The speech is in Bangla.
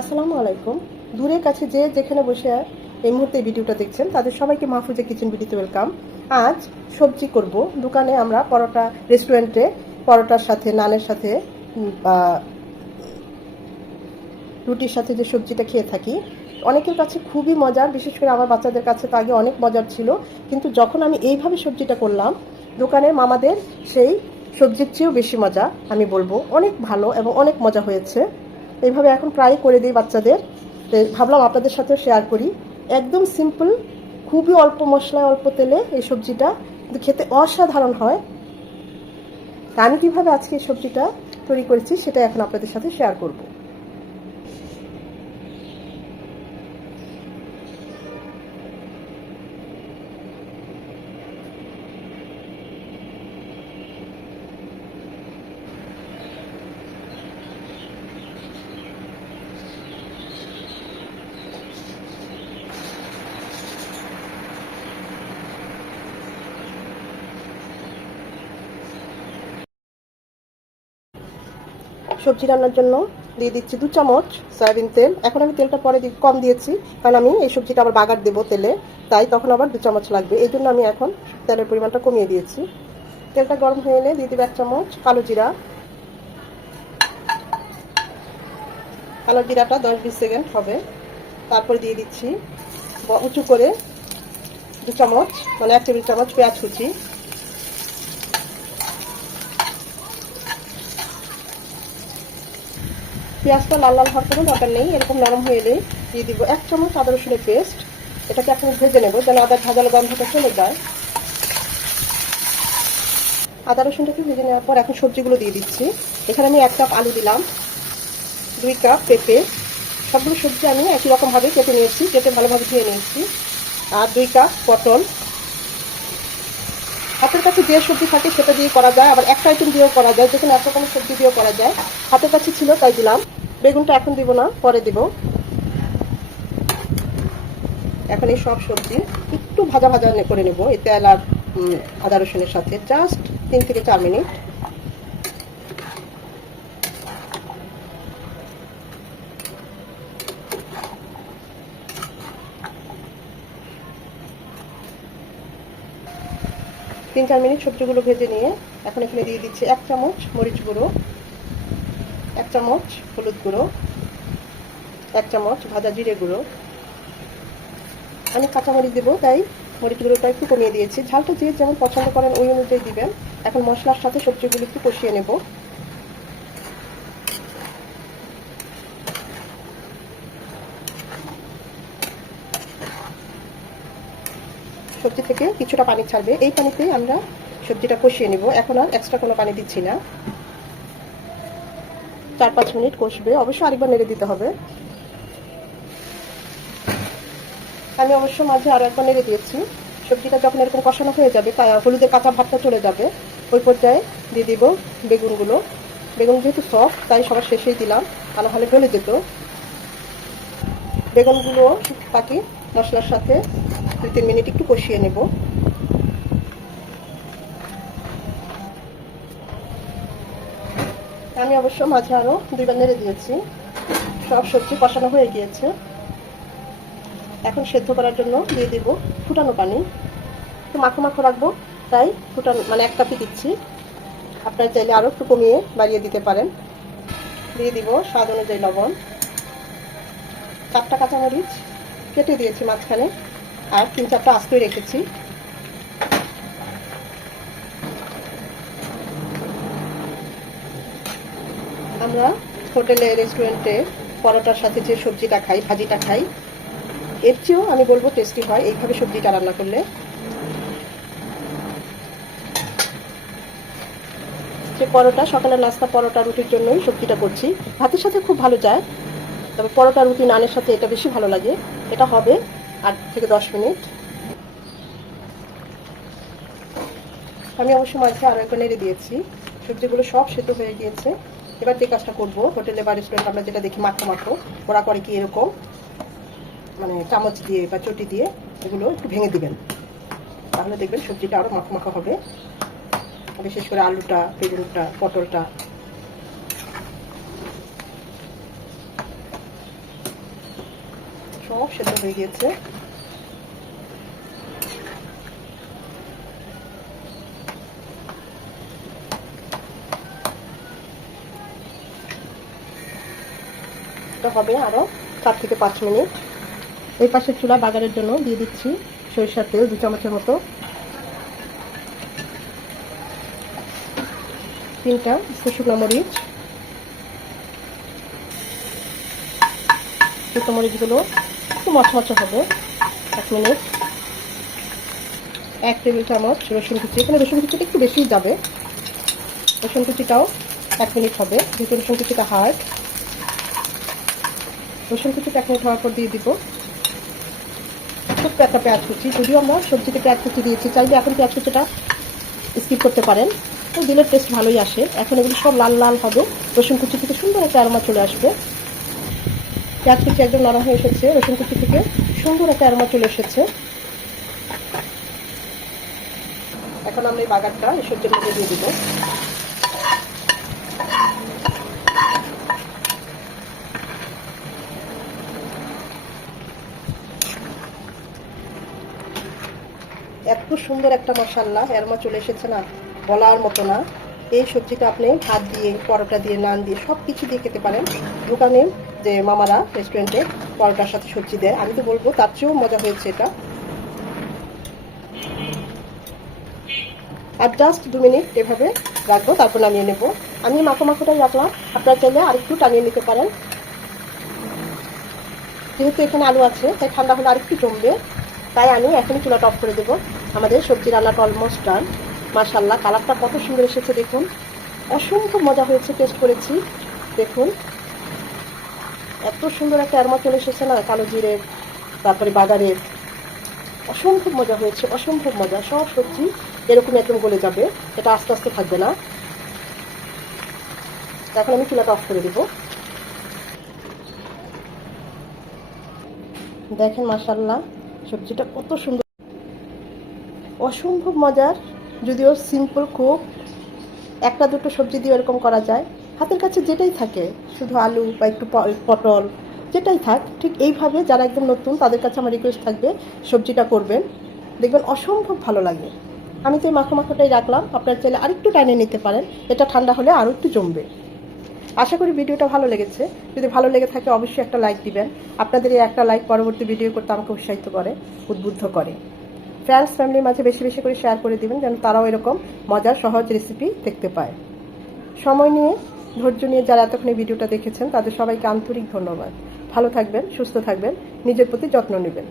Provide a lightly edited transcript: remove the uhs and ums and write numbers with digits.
আসসালামু আলাইকুম। দূরের কাছে যে যেখানে বসে এই মুহূর্তে ভিডিওটা দেখছেন তাদের সবাইকে মাহফুজা কিচেন ভিডিওতে ওয়েলকাম। আজ সবজি করব। দোকানে আমরা পরোটা, রেস্টুরেন্টে পরোটার সাথে নানের সাথে বা রুটির সাথে যে সবজিটা খেয়ে থাকি, অনেকের কাছে খুবই মজার, বিশেষ করে আমার বাচ্চাদের কাছে তো আগে অনেক মজার ছিল। কিন্তু যখন আমি এইভাবে সবজিটা করলাম, দোকানের মামাদের সেই সবজির চেয়েও বেশি মজা, আমি বলবো অনেক ভালো এবং অনেক মজা হয়েছে। এইভাবে এখন প্রায় করে দিই বাচ্চাদের। ভাবলাম আপনাদের সাথে শেয়ার করি। একদম সিম্পল, খুবই অল্প মশলায় অল্প তেলে এই সবজিটা, কিন্তু খেতে অসাধারণ হয়। আমি কীভাবে আজকে এই সবজিটা তৈরি করেছি সেটা এখন আপনাদের সাথে শেয়ার করব। সবজি রান্নার জন্য দিয়ে দিচ্ছি 2 চামচ সয়াবিন তেল। এখন আমি তেলটা পরে কম দিয়েছি, কারণ আমি এই সবজিটা আবার বাগার দেবো তেলে, তাই তখন আবার 2 চামচ লাগবে। এই জন্য আমি এখন তেলের পরিমাণটা কমিয়ে দিয়েছি। তেলটা গরম হয়ে এলে দিয়ে দেবো 1 চামচ কালো জিরা। কালো জিরাটা 10-20 সেকেন্ড হবে। তারপর দিয়ে দিচ্ছি উঁচু করে 2 চামচ, মানে 1 টেবিল চামচ পেঁয়াজ কুচি। পেঁয়াজটা লাল লাল হওয়ার কোনো দরকার নেই, এরকম নরম হয়ে এলে দিয়ে দিব 1 চামচ আদা রসুনের পেস্ট। এটাকে এখন ভেজে নেব যেন আদার ঝাঁঝালো গন্ধটা চলে যায়। আদা রসুনটাকে ভেজে নেওয়ার পর এখন সবজিগুলো দিয়ে দিচ্ছি। এখানে আমি 1 কাপ আলু দিলাম, 2 কাপ পেঁপে। সবগুলো সবজি আমি একই রকমভাবে কেটে নিয়েছি, কেটে ভালোভাবে ধুয়ে নিয়েছি। আর 2 কাপ পটল। হাতের কাছে যে সবজি থাকে সেটা দিয়ে করা যায়, আবার একটা আইটেম দিয়েও করা যায়, যেখানে এত কোনো সবজি দিয়েও করা যায়। হাতের কাছে ছিল তাই দিলাম। বেগুনটা এখন দিব না, পরে দিব। এখন এই সব সবজি একটু ভাজা ভাজা করে নেব এই তেল আর আদা রসুনের সাথে, জাস্ট 3 থেকে 4 মিনিট। তিন চার মিনিট সবজিগুলো ভেজে নিয়ে এখন এখানে দিয়ে দিচ্ছি 1 চামচ মরিচ গুঁড়ো, 1 চামচ হলুদ গুঁড়ো, 1 চামচ ভাজা জিরে গুঁড়ো। আমি কাঁচামরিচ দেবো তাই মরিচ গুঁড়োটা একটু কমিয়ে দিয়েছি। ঝালটা যে যেমন পছন্দ করেন ওই অনুযায়ী দিবেন। এখন মশলার সাথে সবজিগুলো একটু কষিয়ে নেব। সবজি থেকে কিছুটা পানি ছাড়বে, এই পানিতেই আমরা সবজিটা কষিয়ে নেব। এখন আর এক্সট্রা কোনো পানি দিচ্ছি না। 4-5 মিনিট কষবে, অবশ্যই আরেকবার নেড়ে দিতে হবে। আমি অবশ্য মাঝে আরও একবার নেড়ে দিয়েছি। সবজিটা যখন এরকম কষানো হয়ে যাবে, তাই হলুদের কাঁচা ভাবটা চলে যাবে, ওই পর্যায়ে দিয়ে দিব বেগুনগুলো। বেগুন যেহেতু সফট তাই সবার শেষেই দিলাম, তা নাহলে গলে যেত। বেগুনগুলো বাকি মশলার সাথে 2-3 মিনিট একটু কষিয়ে নেব। আমি অবশ্য মাঝে আরও 2বার নেড়ে দিয়েছি। সব সবজি কষানো হয়ে গিয়েছে। এখন সেদ্ধ করার জন্য দিয়ে দিব ফুটানো পানি। একটু মাখো মাখো রাখবো তাই ফুটানো, মানে 1 কাপই দিচ্ছি। আপনারা চাইলে আরও একটু কমিয়ে বাড়িয়ে দিতে পারেন। দিয়ে দিব স্বাদ অনুযায়ী লবণ। 4টা কাঁচামরিচ কেটে দিয়েছি মাঝখানে, আর 3-4টা আস্তই রেখেছি। আমরা হোটেলে রেস্টুরেন্টে পরোটার সাথে যে সবজিটা খাই, ভাজিটা খাই, এর চেয়েও আমি বলবো টেস্টি হয় এইভাবে সবজিটা রান্না করলে। যে পরোটা, সকালের নাস্তা পরোটা রুটির জন্যই সবজিটা করছি। ভাতের সাথে খুব ভালো যায়, তবে পরোটা রুটি নানের সাথে এটা বেশি ভালো লাগে। এটা হবে 8 থেকে 10 মিনিট। আমি অবশ্য মাঝে আরও একবার নেড়ে দিয়েছি। সবজিগুলো সব সেদ্ধ হয়ে গিয়েছে। এবার যে কাজটা করবো, হোটেলে বা রেস্টুরেন্ট আমরা যেটা দেখি মাখো মাখো, ওরা করে কি এরকম, মানে চামচ দিয়ে বা চটি দিয়ে এগুলো একটু ভেঙে দিবেন, তাহলে দেখবেন সবজিটা আরও মাখো মাখো হবে। বিশেষ করে আলুটা, বেগুনটা, পটলটা। সব সেদ্ধ হয়ে গিয়েছে। এটা হবে আরো 4 থেকে 5 মিনিট। এই পাশে চুলা বাগারের জন্য দিয়ে দিচ্ছি সরিষার তেল 2 চামচের মতো, 3টা শুকনো মরিচ, শুকনো মরিচগুলো একটু মচমচে হবে। 1 মিনিট। 1 টেবিল চামচ রসুন কুচি, এখানে রসুন কুচিটা একটু বেশি যাবে। রসুন কুচিটাও 1 মিনিট হবে, যেহেতু রসুন কুচিটা হার্ড। রসুন কুচিটা 1 মিনিট হওয়ার পর দিয়ে দিব ছোট্ট একটা পেঁয়াজ কুচি। যদিও আমরা সবজিতে পেঁয়াজ কুচি দিয়েছি, চাইলে এখন পেঁয়াজ কুচিটা স্কিপ করতে পারেন, তো দিলে টেস্ট ভালোই আসে। এখন এগুলো সব লাল লাল হবে, রসুন কুচি থেকে সুন্দর একটা অ্যারোমা চলে আসবে। পেঁয়াজ কুচি একদম নরম হয়ে এসেছে, রসুন কুচি থেকে সুন্দর একটা অ্যারোমা চলে এসেছে। এখন আমরা এই বাগারটা এই সবজির মধ্যে দিয়ে দিব। এত সুন্দর একটা মশাল্লা অ্যারোমা চলে এসেছে না, বলার মতো না। এই সবজিটা আপনি ভাত দিয়ে, পরোটা দিয়ে, নান দিয়ে, সব কিছু দিয়ে খেতে পারেন। দোকানে যে মামারা রেস্টুরেন্টে পরোটার সাথে সবজি দেয়, আমি তো বলবো তার চেয়েও মজা হয়েছে এটা। আর জাস্ট 2 মিনিট এভাবে রাখবো, তারপর নামিয়ে নেব। আমি মাখোটাই রাখলাম, আপনারা চাইলে আরেকটু টানিয়ে নিতে পারেন। যেহেতু এখানে আলু আছে, তাই ঠান্ডা হলে আরেকটু জমবে, তাই আমি এখনই চুলাটা অফ করে দেবো। আমাদের সবজি রান্নাটা অলমোস্ট ডান। মাশাআল্লাহ, কালারটা কত সুন্দর এসেছে দেখুন, অসম্ভব মজা হয়েছে। টেস্ট করেছি, দেখুন এত সুন্দর একটা অ্যারোমা চলে এসেছে না, কালো জিরের, তারপরে বাগারের। অসম্ভব মজা হয়েছে, অসম্ভব মজা। সব সবজি এরকম একদম গলে যাবে, এটা আস্তে আস্তে থাকবে না। এখন আমি চুলাটা অফ করে দেবো। দেখেন মাশাআল্লাহ, সবজিটা কত সুন্দর, অসম্ভব মজার। যদিও সিম্পল খুব, 1-2টো সবজি দিয়ে এরকম করা যায়। হাতের কাছে যেটাই থাকে, শুধু আলু বা একটু পটল, যেটাই থাক, ঠিক এইভাবে যারা একদম নতুন তাদের কাছে আমার রিকোয়েস্ট থাকবে সবজিটা করবেন, দেখবেন অসম্ভব ভালো লাগে। আমি তো এই মাখোটাই রাখলাম, আপনারা চাইলে আরেকটু টাইনে নিতে পারেন, এটা ঠান্ডা হলে আরও একটু জমবে। আশা করি ভিডিওটা ভালো লেগেছে। যদি ভালো লেগে থাকে অবশ্যই একটা লাইক দিবেন। আপনাদের এই একটা লাইক পরবর্তী ভিডিও করতে আমাকে উৎসাহিত করে, উদ্বুদ্ধ করে। ফ্রেন্ডস ফ্যামিলির মাঝে বেশি বেশি করে শেয়ার করে দিবেন, যেন তারাও এরকম মজার সহজ রেসিপি দেখতে পায়। সময় নিয়ে, ধৈর্য নিয়ে যারা এতক্ষণ এই ভিডিওটা দেখেছেন তাদের সবাইকে আন্তরিক ধন্যবাদ। ভালো থাকবেন, সুস্থ থাকবেন, নিজের প্রতি যত্ন নেবেন।